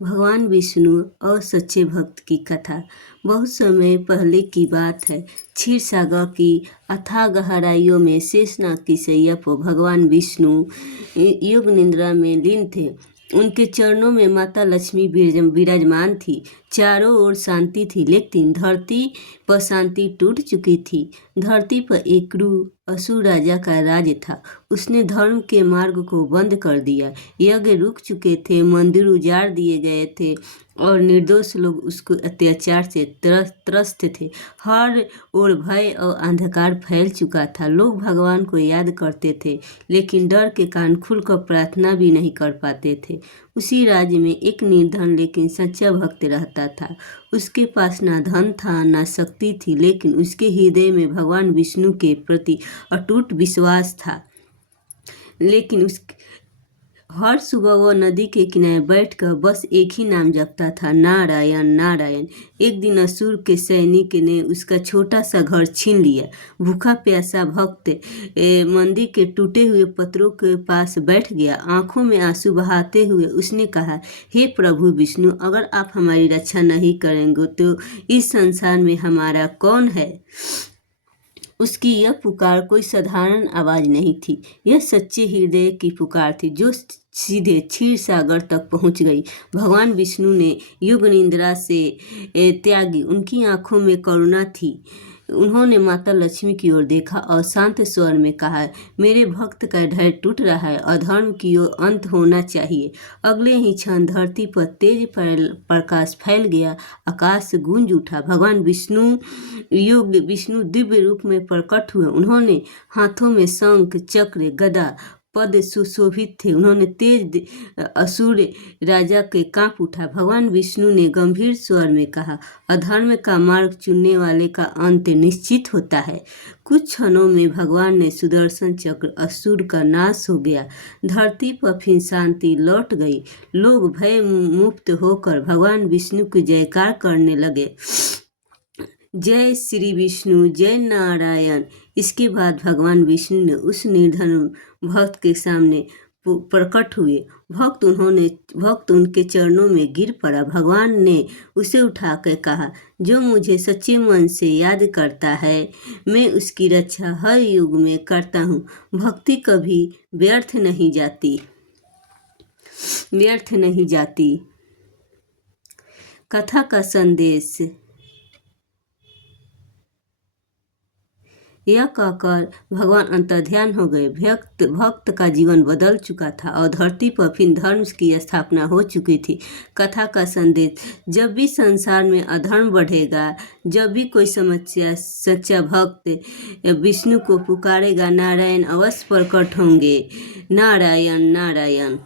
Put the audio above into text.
भगवान विष्णु और सच्चे भक्त की कथा। बहुत समय पहले की बात है। क्षीर सागर की अथाह गहराइयों में शेषनाग की शैया पर भगवान विष्णु योग निद्रा में लीन थे। उनके चरणों में माता लक्ष्मी विराजमान थी। चारों ओर शांति थी, लेकिन धरती पर शांति टूट चुकी थी। धरती पर एक क्रूर असुर राजा का राज था। उसने धर्म के मार्ग को बंद कर दिया। यज्ञ रुक चुके थे, मंदिर उजाड़ दिए गए थे और निर्दोष लोग उसको अत्याचार से त्रस्त थे। हर ओर भय और अंधकार फैल चुका था। लोग भगवान को याद करते थे, लेकिन डर के कारण खुलकर प्रार्थना भी नहीं कर पाते थे। उसी राज्य में एक निर्धन लेकिन सच्चा भक्त रहता था। उसके पास ना धन था ना शक्ति थी, लेकिन उसके हृदय में भगवान विष्णु के प्रति अटूट विश्वास था। लेकिन हर सुबह वह नदी के किनारे बैठकर बस एक ही नाम जपता था, नारायण नारायण। एक दिन असुर के सैनिक ने उसका छोटा सा घर छीन लिया। भूखा प्यासा भक्त मंदिर के टूटे हुए पत्थरों के पास बैठ गया। आंखों में आंसू बहाते हुए उसने कहा, हे प्रभु विष्णु, अगर आप हमारी रक्षा नहीं करेंगे तो इस संसार में हमारा कौन है। उसकी यह पुकार कोई साधारण आवाज नहीं थी। यह सच्चे हृदय की पुकार थी, जो सीधे क्षीर सागर तक पहुंच गई। भगवान विष्णु ने युग निद्रा से त्यागी। उनकी आंखों में करुणा थी। उन्होंने माता लक्ष्मी की ओर देखा और शांत स्वर में कहा, मेरे भक्त का धैर्य टूट रहा है, अधर्म की ओर अंत होना चाहिए। अगले ही क्षण धरती पर तेज प्रकाश फैल गया। आकाश गूंज उठा। भगवान विष्णु दिव्य रूप में प्रकट हुए। उन्होंने हाथों में शंख, चक्र, गदा, पद सुशोभित थे। उन्होंने तेज असुर राजा के कांप उठा। भगवान विष्णु ने गंभीर स्वर में कहा, अधर्म का मार्ग चुनने वाले का अंत निश्चित होता है। कुछ क्षणों में भगवान ने सुदर्शन चक्र, असुर का नाश हो गया। धरती पर फिर शांति लौट गई। लोग भय मुक्त होकर भगवान विष्णु की जयकार करने लगे, जय श्री विष्णु, जय नारायण। इसके बाद भगवान विष्णु ने उस निर्धन भक्त के सामने प्रकट हुए। भक्त उनके चरणों में गिर पड़ा। भगवान ने उसे उठाकर कहा, जो मुझे सच्चे मन से याद करता है, मैं उसकी रक्षा हर युग में करता हूँ। भक्ति कभी व्यर्थ नहीं जाती। कथा का संदेश। यह कहकर भगवान अंतर्ध्यान हो गए। भक्त का जीवन बदल चुका था और धरती पर फिर धर्म की स्थापना हो चुकी थी। कथा का संदेश, जब भी संसार में अधर्म बढ़ेगा, जब भी कोई सच्चा भक्त विष्णु को पुकारेगा, नारायण अवश्य प्रकट होंगे। नारायण नारायण।